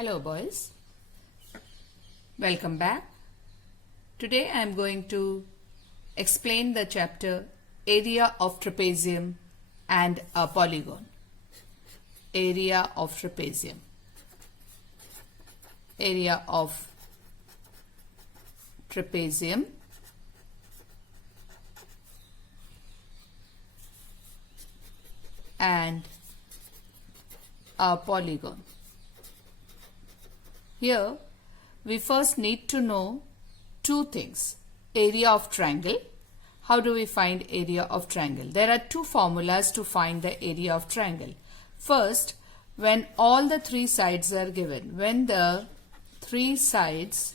Hello boys, welcome back. Today I am going to explain the chapter Area of Trapezium and a Polygon. Area of Trapezium. Area of Trapezium and a polygon. Here we first need to know two things. Area of triangle. How do we find area of triangle? There are two formulas to find the area of triangle. First, when all the three sides are given. When the three sides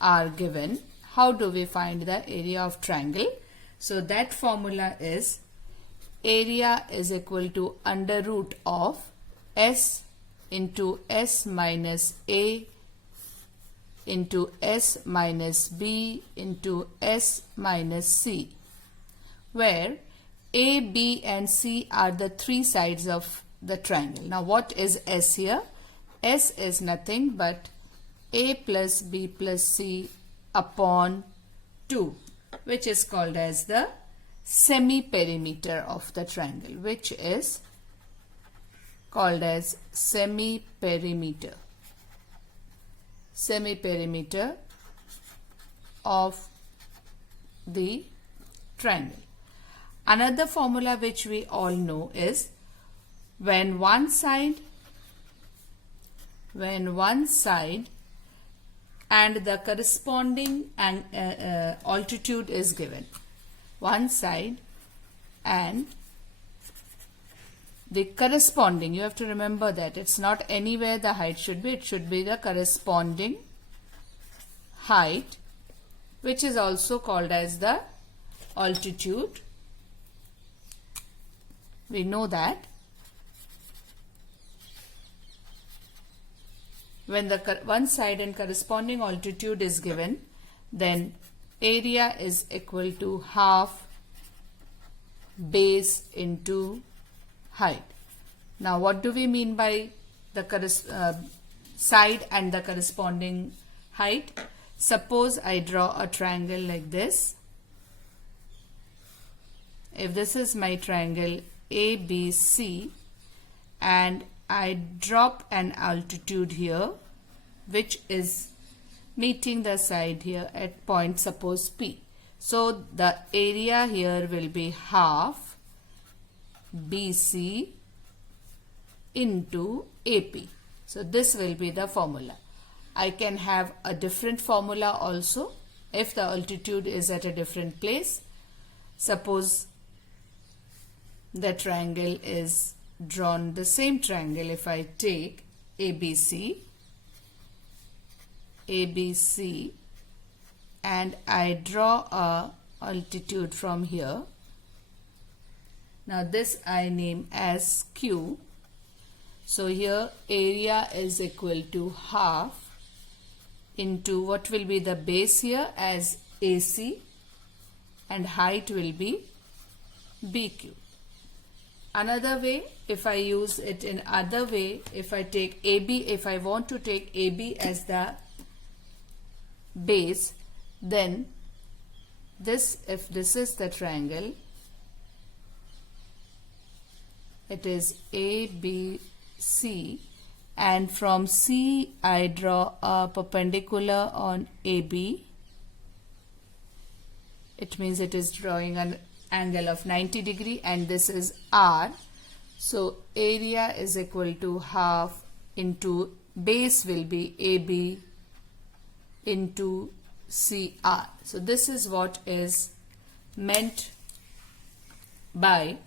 are given, how do we find the area of triangle? So that formula is area is equal to under root of S into S minus A into S minus B into S minus C, where A, B and C are the three sides of the triangle. Now what is S here? S is nothing but A plus B plus C upon 2, which is called as the semi-perimeter of the triangle, which is called as semi-perimeter. Semi-perimeter of the triangle. Another formula which we all know is when one side and the corresponding altitude is given. One side and the corresponding, you have to remember that it's not anywhere the height should be, it should be the corresponding height, which is also called as the altitude. We know that when the one side and corresponding altitude is given, then area is equal to half base into height. Now what do we mean by the side and the corresponding height? Suppose I draw a triangle like this. If this is my triangle ABC and I drop an altitude here which is meeting the side here at point suppose P. So the area here will be half BC into AP. So this will be the formula. I can have a different formula also if the altitude is at a different place. Suppose the triangle is drawn, the same triangle, if I take ABC and I draw a altitude from here. Now this I name as Q. So here area is equal to half into what will be the base here as AC and height will be BQ. Another way, if I use it in other way, if I take AB, if I want to take AB as the base, then this, if this is the triangle, it is ABC and from C I draw a perpendicular on AB. It means it is drawing an angle of 90 degree and this is R. So area is equal to half into base will be AB into CR. So this is what is meant by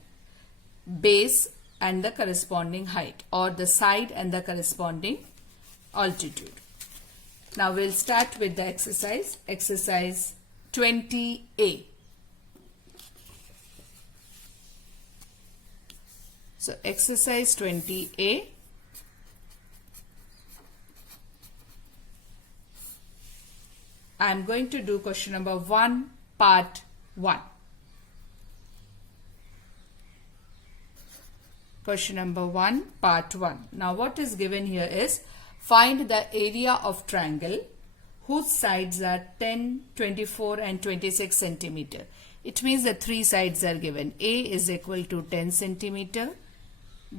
base and the corresponding height, or the side and the corresponding altitude. Now we'll start with the exercise. Exercise 20A. So exercise 20A. I am going to do question number 1, part 1. Question number 1, part 1. Now what is given here is find the area of triangle whose sides are 10, 24 and 26 centimeter. It means the three sides are given. A is equal to 10 centimeter,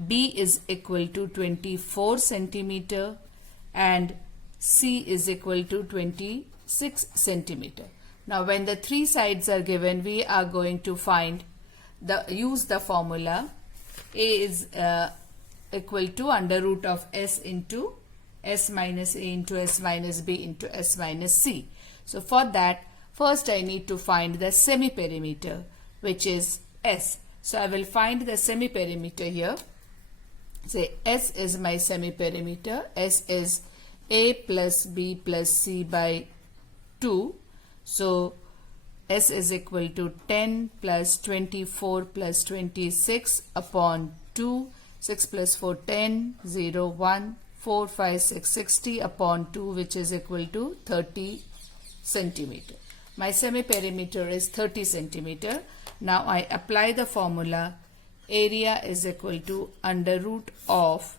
B is equal to 24 centimeter and C is equal to 26 centimeter. Now when the three sides are given, we are going to use the formula. A is equal to under root of S into S minus A into S minus B into S minus C. So for that, first I need to find the semi-perimeter, which is S. So I will find the semi-perimeter here. Say S is my semi-perimeter. S is A plus B plus C by 2. So S is equal to 10 plus 24 plus 26 upon 2. 6 plus 4, 10, 0, 1, 4, 5, 6, 60 upon 2, which is equal to 30 centimeter. My semi-perimeter is 30 centimeter. Now I apply the formula. Area is equal to under root of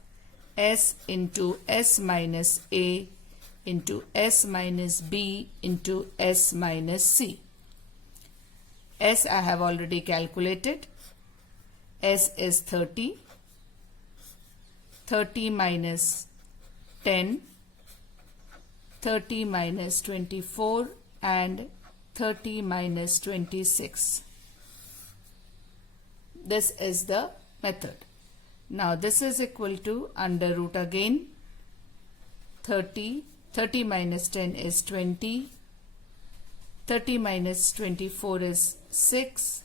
S into S minus A into S minus B into S minus C. S I have already calculated. S is 30. 30 minus 10, 30 minus 24 and 30 minus 26. This is the method. Now this is equal to under root again 30. 30 minus 10 is 20. 30 minus 24 is 6.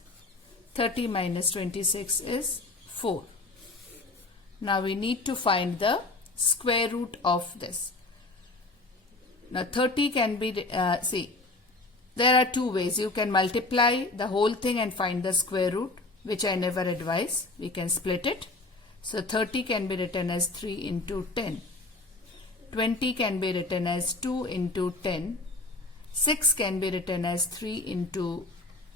30 minus 26 is 4. Now we need to find the square root of this. Now 30 can be, there are two ways. You can multiply the whole thing and find the square root, which I never advise. We can split it. So 30 can be written as 3 into 10. 20 can be written as 2 into 10. 6 can be written as 3 into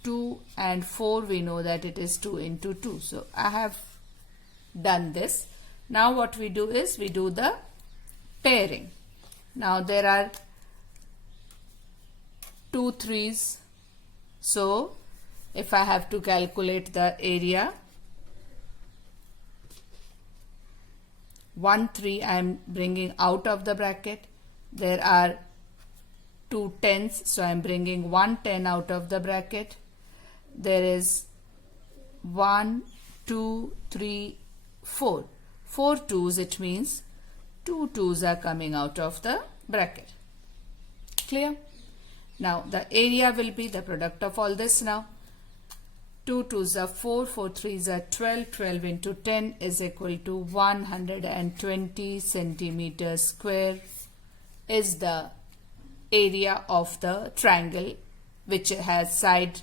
2 and 4 we know that it is 2 into 2. So I have done this. Now what we do is we do the pairing. Now there are 2 3s. So if I have to calculate the area, 1 3 I am bringing out of the bracket. There are 2 10s, so I am bringing 1 10 out of the bracket. There is 1 2 3 4. 4 2s, it means 2 2s are coming out of the bracket. Clear? Now the area will be the product of all this now. 2 2s are 4, 4 3s are 12, 12 into 10 is equal to 120 centimeters square is the area of the triangle which has side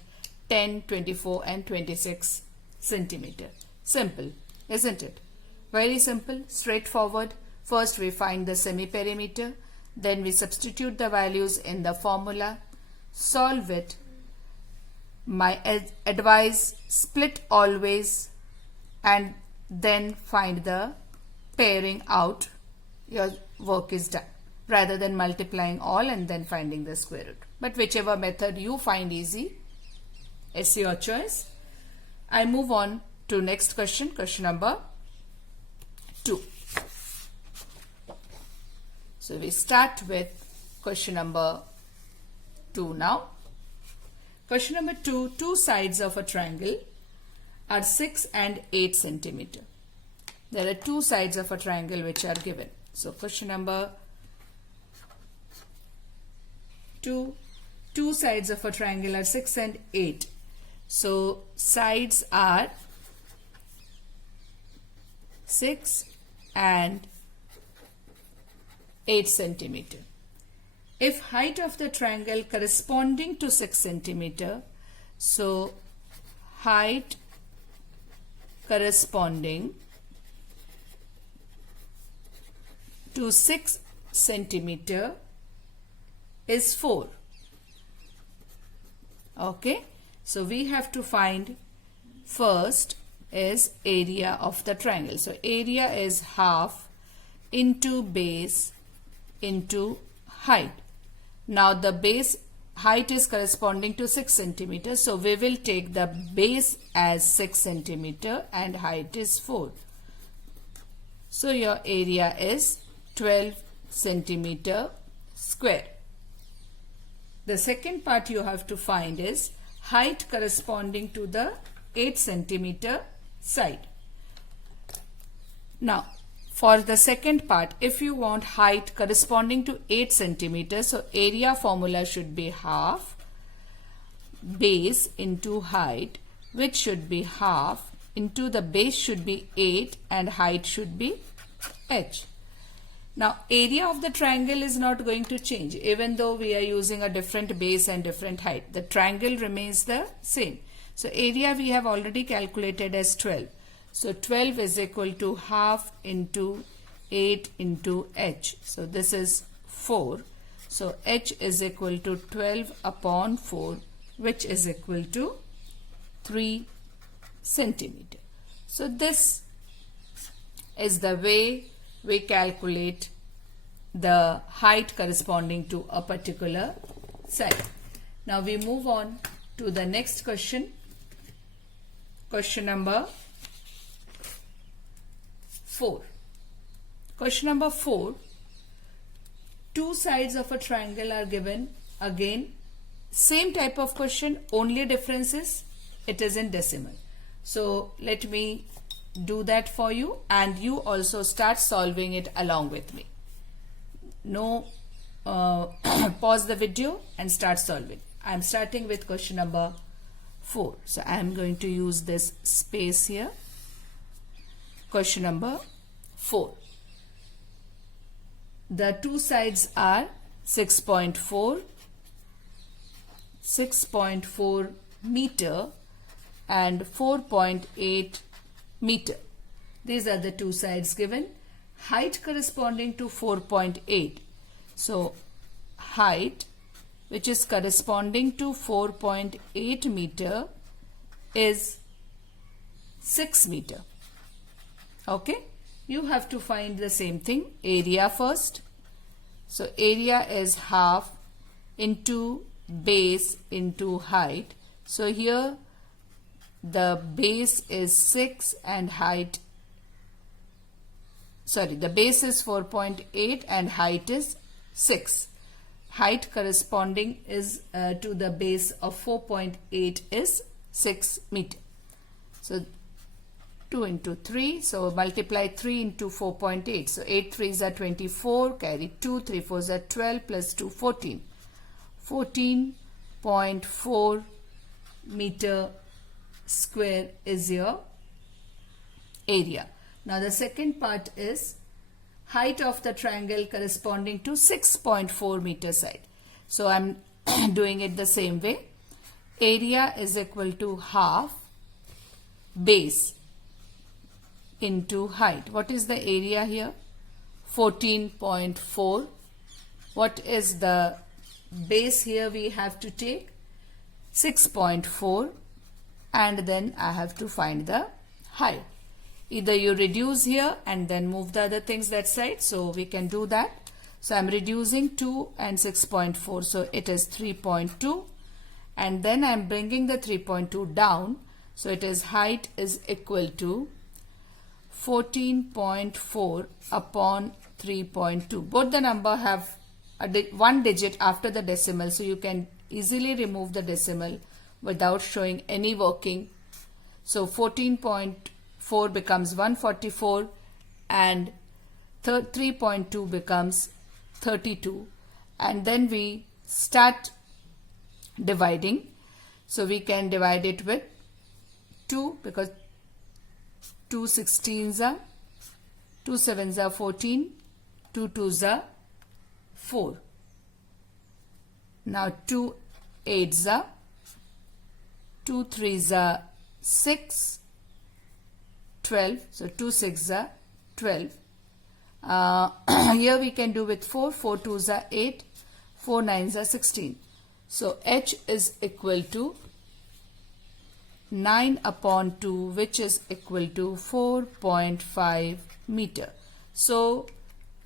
10, 24 and 26 centimeter. Simple, isn't it? Very simple, straightforward. First we find the semi-perimeter, then we substitute the values in the formula, solve it. My advice, split always and then find the pairing out. Your work is done, rather than multiplying all and then finding the square root. But whichever method you find easy, it's your choice. I move on to next question, question number 2. So we start with question number 2 now. Question number 2, two sides of a triangle are 6 and 8 centimeter. There are two sides of a triangle which are given. So question number 2, two sides of a triangle are 6 and 8. So sides are 6 and 8 centimeter. If height of the triangle corresponding to 6 centimeter, so height corresponding to 6 centimeter is 4. Okay, so we have to find first is area of the triangle. So area is half into base into height. Now the base height is corresponding to 6 centimeters. So we will take the base as 6 centimeter and height is 4. So your area is 12 centimeter square. The second part you have to find is height corresponding to the 8 centimeter side. Now for the second part, if you want height corresponding to 8 centimeters, so area formula should be half base into height, which should be half into the base should be 8 and height should be h. Now area of the triangle is not going to change even though we are using a different base and different height. The triangle remains the same. So area we have already calculated as 12. So 12 is equal to half into 8 into h. So this is 4. So h is equal to 12 upon 4, which is equal to 3 centimeter. So this is the way we calculate the height corresponding to a particular side. Now we move on to the next question. Question number 4. Question number 4. Two sides of a triangle are given. Again, same type of question, only difference is it is in decimal. So let me do that for you and you also start solving it along with me. No, pause the video and start solving. I am starting with question number 4. So I am going to use this space here. Question number 4. The two sides are 6.4 meter and 4.8 meter. These are the two sides given. Height corresponding to 4.8. So height which is corresponding to 4.8 meter is 6 meter. Okay, you have to find the same thing, area first. So area is half into base into height. So here the base is 6 and height, the base is 4.8 and height is 6. Height corresponding is to the base of 4.8 is 6 meter. So 2 into 3, so multiply 3 into 4.8. So 8 3s are 24, carry 2, 3 4s are 12 plus 2 14. 14.4 meter square is your area. Now the second part is height of the triangle corresponding to 6.4 meter side. So I'm doing it the same way. Area is equal to half base into height. What is the area here? 14.4. What is the base here? We have to take 6.4 and then I have to find the height. Either you reduce here and then move the other things that side. So we can do that. So I'm reducing 2 and 6.4. So it is 3.2 and then I'm bringing the 3.2 down. So it is height is equal to 14.4 upon 3.2. Both the number have one digit after the decimal. So you can easily remove the decimal without showing any working. So 14.4 becomes 144 and 3.2 becomes 32. And then we start dividing. So we can divide it with 2 because 2 16s are, 2 7s are 14, 2 2s are 4. Now 2 8s are, 2 3s are 6, 12. So 2 6s are 12. Here we can do with 4, 4 2s are 8, 4 9s are 16. So H is equal to 9 upon 2, which is equal to 4.5 meter. So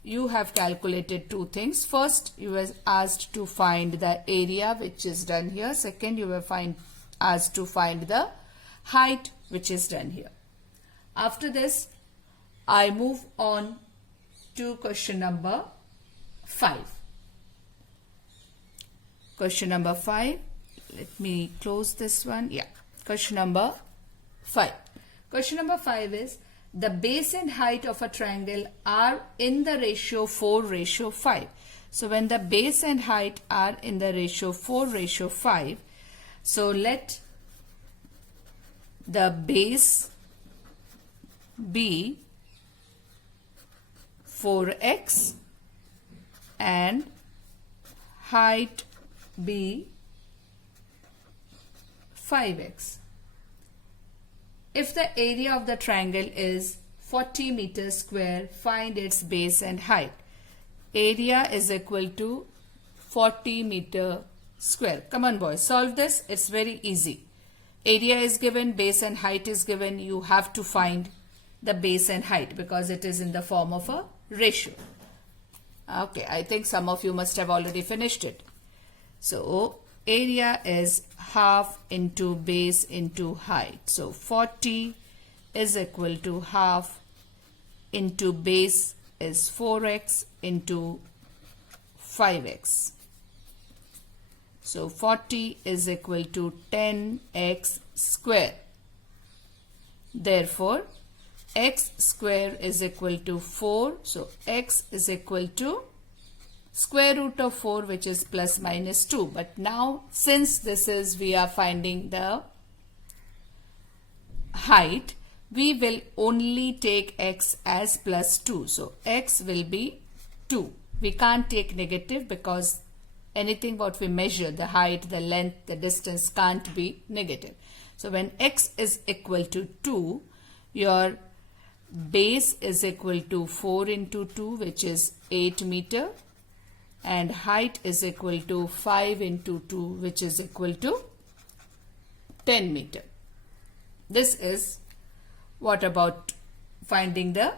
you have calculated two things. First, you were asked to find the area, which is done here. Second, you were asked to find the height, which is done here. After this, I move on to question number 5. Question number 5. Let me close this one. Yeah. Question number 5. Question number 5 is the base and height of a triangle are in the ratio 4:5. So when the base and height are in the ratio 4:5, so let the base be 4x and height be 5x. If the area of the triangle is 40 meters square, find its base and height. Area is equal to 40 meter square. Come on boys, solve this. It's very easy. Area is given, base and height is given. You have to find the base and height because it is in the form of a ratio. Okay, I think some of you must have already finished it. So area is half into base into height. So 40 is equal to half into base is 4x into 5x. So 40 is equal to 10x square. Therefore, x square is equal to 4. So x is equal to square root of 4, which is plus minus 2. But now, since this is, we are finding the height, we will only take x as plus 2. So x will be 2. We can't take negative because anything what we measure, the height, the length, the distance can't be negative. So when x is equal to 2, your base is equal to 4 into 2, which is 8 meter. And height is equal to 5 into 2, which is equal to 10 meter. This is what about finding the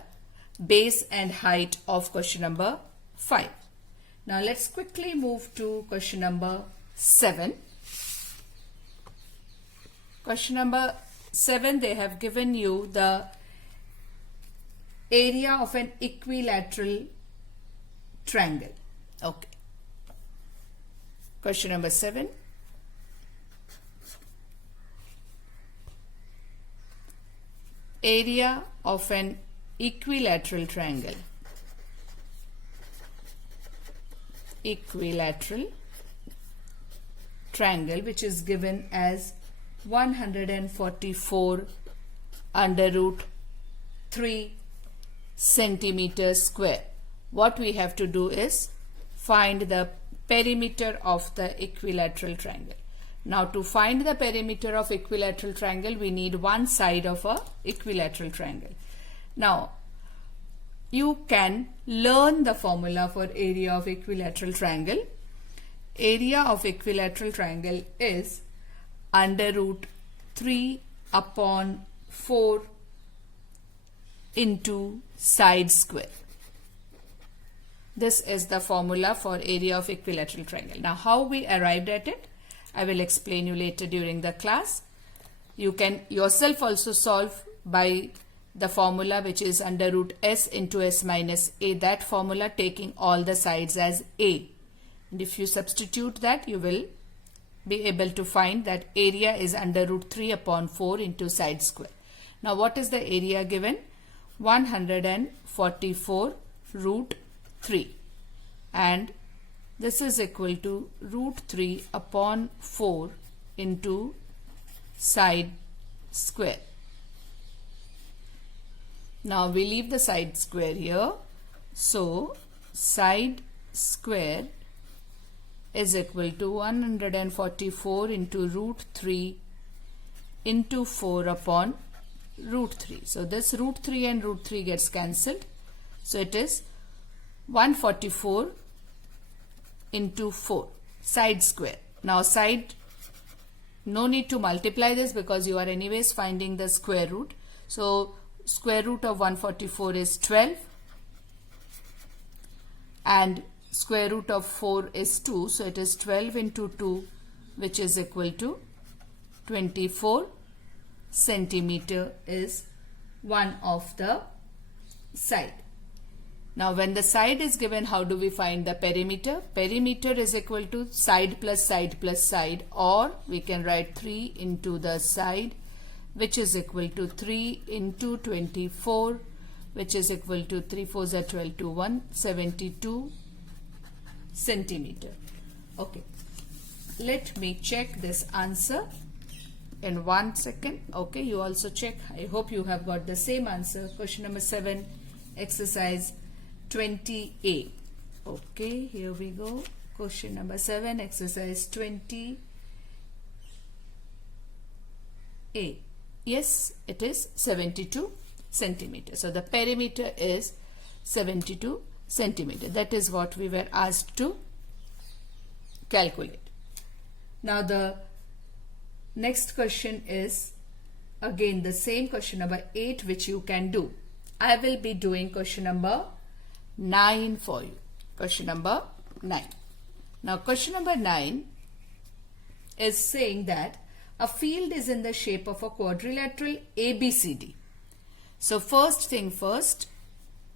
base and height of question number 5. Now let's quickly move to question number 7. Question number 7, they have given you the area of an equilateral triangle. Okay. Question number 7. Area of an equilateral triangle. Equilateral triangle, which is given as 144 under root 3 centimeters square. What we have to do is find the perimeter of the equilateral triangle. Now to find the perimeter of equilateral triangle, we need one side of a equilateral triangle. Now you can learn the formula for area of equilateral triangle. Area of equilateral triangle is under root 3 upon 4 into side square. This is the formula for area of equilateral triangle. Now how we arrived at it, I will explain you later during the class. You can yourself also solve by the formula, which is under root s into s minus a. That formula taking all the sides as a. And if you substitute that, you will be able to find that area is under root 3 upon 4 into side square. Now what is the area given? 144 root 3, and this is equal to root 3 upon 4 into side square. Now we leave the side square here. So side square is equal to 144 into root 3 into 4 upon root 3. So this root 3 and root 3 gets cancelled. So it is 144 into 4 side square. Now side No need to multiply this because you are anyways finding the square root. So square root of 144 is 12 and square root of 4 is 2. So it is 12 into 2, which is equal to 24 centimeter is one of the side. Now when the side is given, how do we find the perimeter? Perimeter is equal to side plus side plus side, or we can write 3 into the side, which is equal to 3 into 24, which is equal to 3 4s are 12 to 172 centimeter. Okay, let me check this answer in 1 second. Okay, you also check. I hope you have got the same answer. Question number 7, exercise 20A. Okay, here we go. Question number 7, exercise 20A. Yes, it is 72 centimeter. So the perimeter is 72 centimeter. That is what we were asked to calculate. Now the next question is again the same, question number 8, which you can do. I will be doing question number 9 for you. Question number 9. Now question number 9 is saying that a field is in the shape of a quadrilateral ABCD. So first thing first,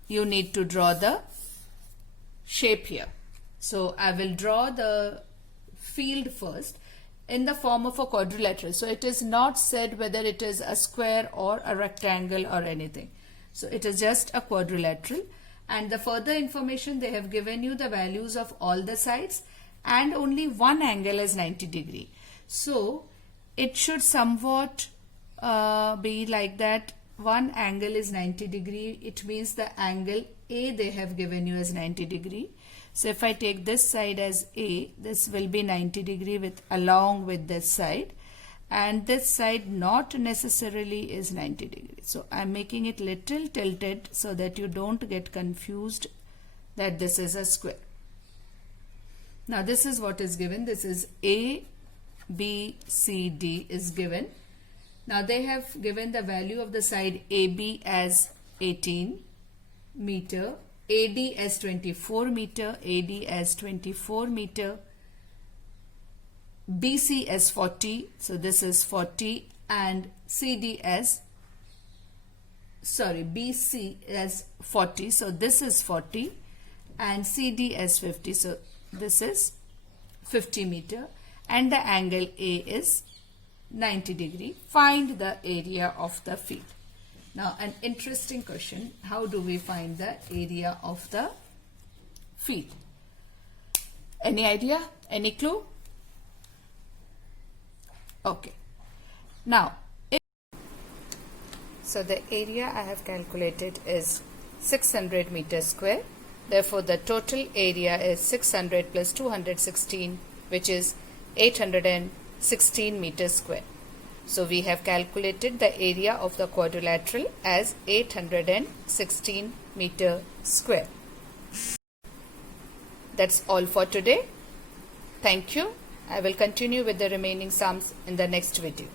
you need to draw the shape here. So I will draw the field first in the form of a quadrilateral. So it is not said whether it is a square or a rectangle or anything. So it is just a quadrilateral, and the further information, they have given you the values of all the sides and only one angle is 90 degree. So it should somewhat be like that. One angle is 90 degree. It means the angle A they have given you as 90 degree. So if I take this side as A, this will be 90 degree along with this side, and this side not necessarily is 90 degrees. So I'm making it little tilted so that you don't get confused that this is a square. Now this is what is given. This is A, B, C, D is given. Now they have given the value of the side AB as 18 meter, AD as 24 meter, AD as 24 meter, BC as 40, so this is 40, and BC as 40, so this is 40, and CD as 50, so this is 50 meter, and the angle A is 90 degree. Find the area of the field. Now an interesting question, how do we find the area of the field? Any idea? Any clue? Okay. Now, so the area I have calculated is 600 meters square. Therefore, the total area is 600 plus 216, which is 816 meters square. So we have calculated the area of the quadrilateral as 816 meter square. That's all for today. Thank you. I will continue with the remaining sums in the next video.